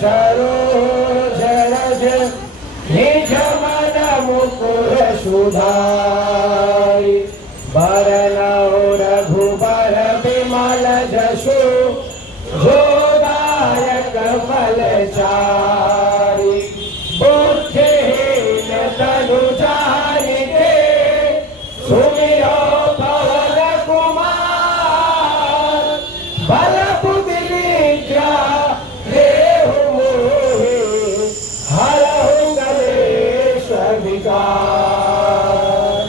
सरोज रज निज मन मुकुर सुधारि बरनौ रघुबर विमल जसु जोदायक फलचारि बुद्धिहीन तनु जानिके सुमिरो पवन कुमार बल बुद्धि विद्या देहु मोहि हरहु कलेश विकार।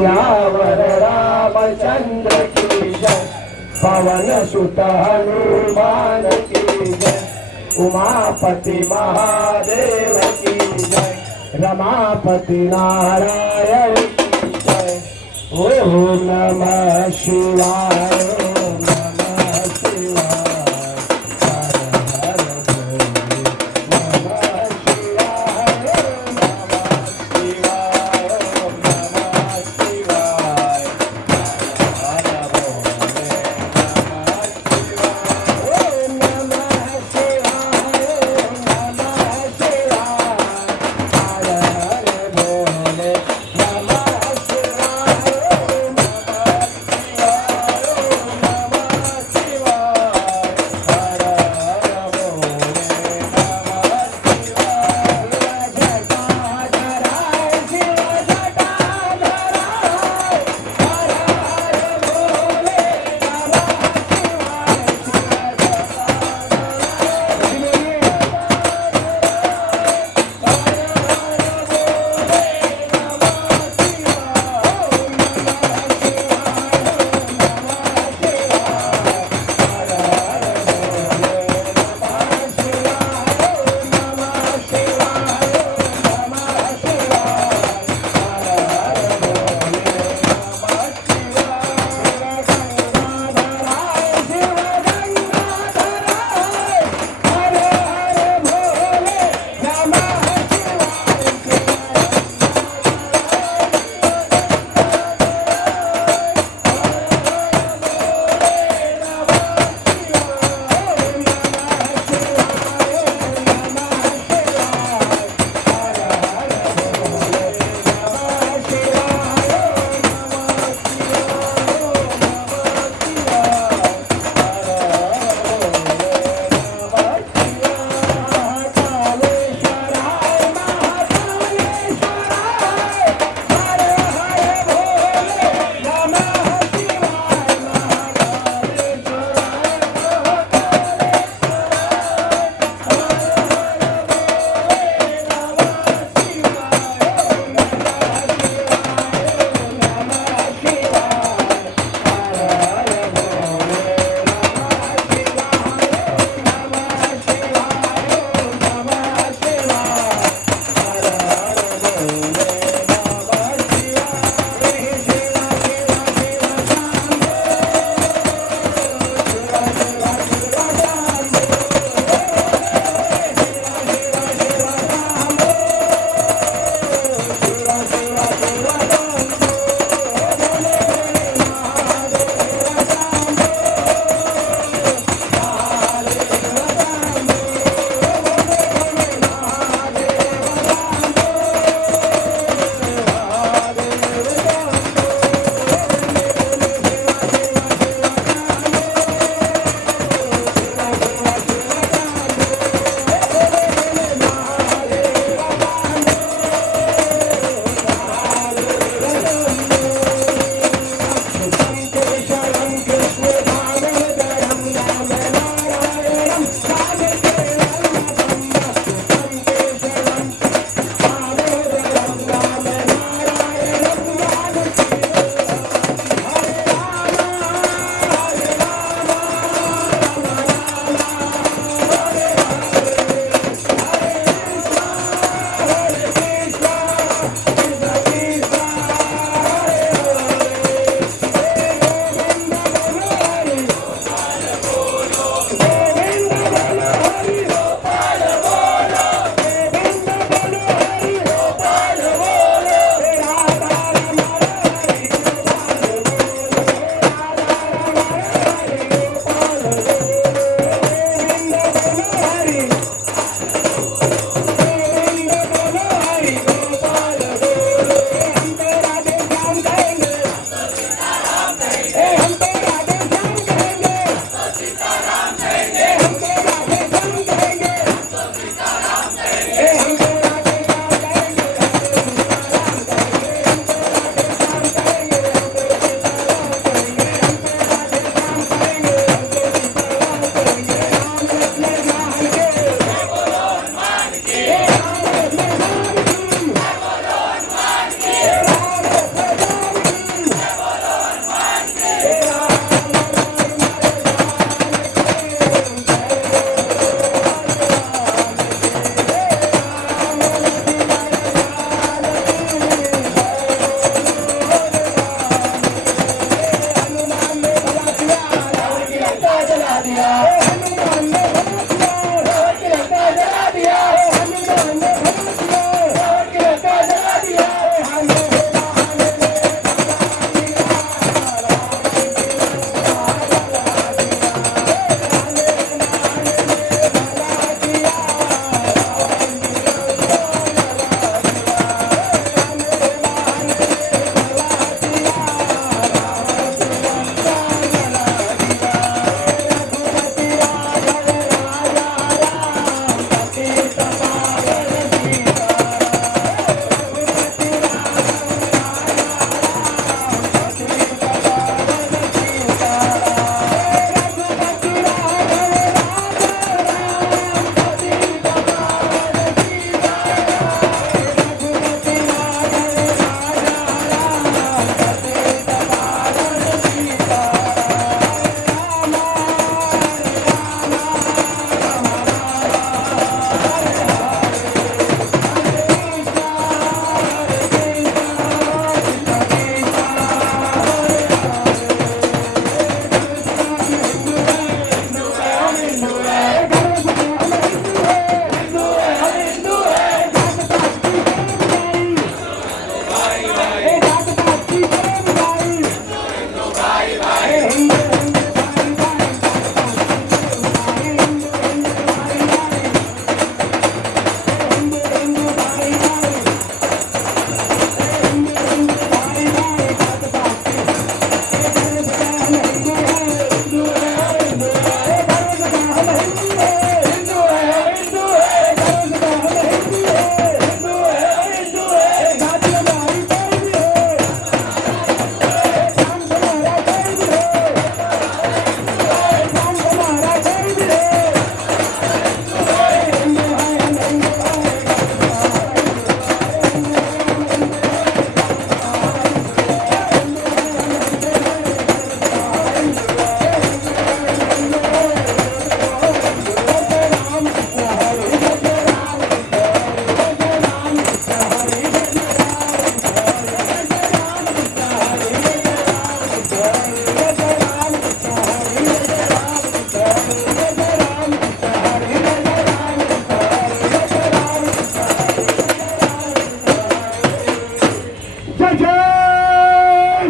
सियावर रामचंद्र की जय, पवन सुत हनुमान की जय, उमापति महादेव की जय, रमापति नारायण की जय। ओम नमः शिवाय, ओम नमः शिवाय, हर हर भोले नमः शिवाय, ओम नमः शिवाय, ओम नमः शिवाय, हर हर भोले नमः शिवाय, ओम नमः शिवाय, ओम नमः शिवाय, हर हर भोले नमः शिवाय, ओम नमः शिवाय,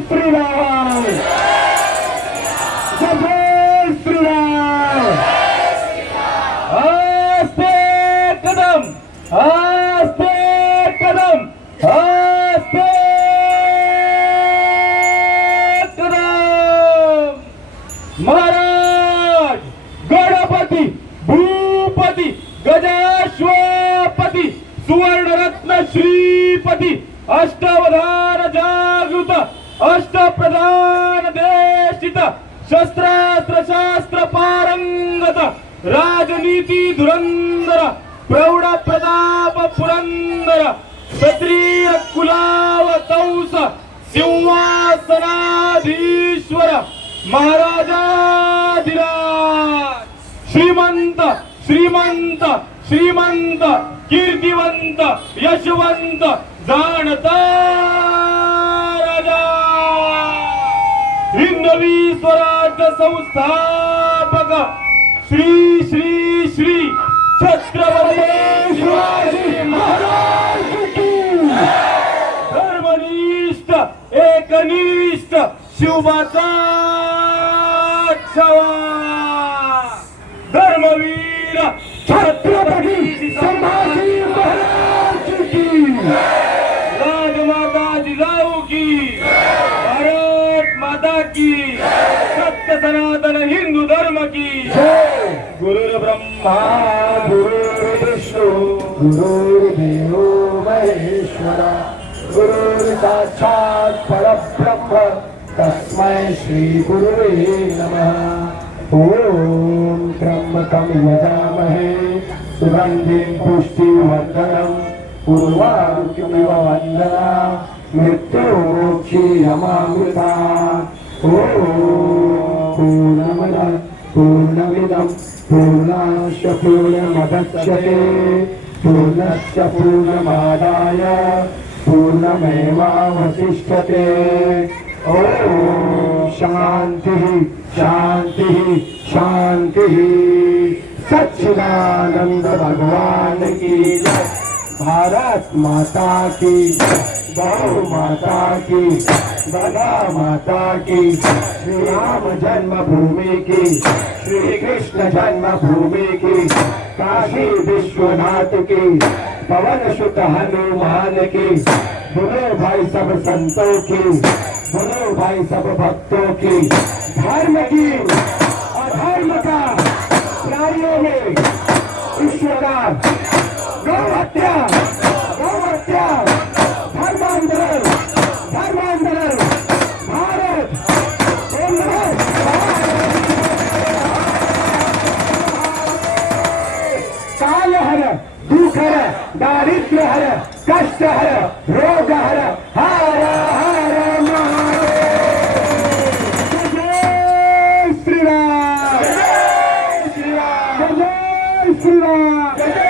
श्रीराम जय श्रीराम आस्ते कदम आस्ते कदम आस्ते कदम महाराज गणपती भूपती गजाश्वपती सुवर्णरत्न श्रीपती अष्टावधान जागृत अष्टप्रधान देशित शस्त्रास्त्र शास्त्र पारंगत राजनीती धुरंधर प्रौढ प्रताप पुरंदर क्षत्रिय कुलावतंस सिंहासनाधीश्वर महाराजाधिराज श्रीमंत श्रीमंत श्रीमंत कीर्तिवंत यशवंत जाणता राजा हिंदवी स्वराज्य संस्थापक श्री श्री श्री छत्रपती शिवाजी महाराज की धर्मनिष्ठ एकनिष्ठ शिवबाचा छावा धर्मवीर छत्रपती संभाजी महाराज की राजमाता जिजाऊ की भारत माता की सत्य सनातन हिंदू धर्म की जय गुरुर ब्रह्मा गुरुर्विष्णु गुरुर्देवो महेश्वरा गुरुर्साक्षात् परब्रह्म तस्मै श्री गुरुवे नमः ओम त्र्यंबकं यजामहे सुगंधिं पुष्टिवर्धनम् उर्वारुकमिव वन्दना मृत्युमोक्षीयमामृता ॐ पूर्णमदः पूर्णमिदं पूर्णास्य पूर्णमुदच्यते पूर्णस्य पूर्णमादाय पूर्णमेवावशिष्यते ॐ शान्तिः शान्तिः शान्तिः सच्चिदानंद भगवान की जय भारत माता की गौ माता की गंगा माता की श्री राम जन्मभूमि की श्री कृष्ण जन्मभूमि की काशी विश्वनाथ की पवन सुत हनुमान की बोलो भाई सब संतों की बोलो भाई सब भक्तों की धर्म की अधर्म का प्राणियों में ईश्वर का गौ हत्या धर्मांतरण भारत काल हर दुख हर दारिद्र्य हर कष्ट हर रोग हर हर हर महादेव जय श्रीराम जय श्रीराम जय श्रीराम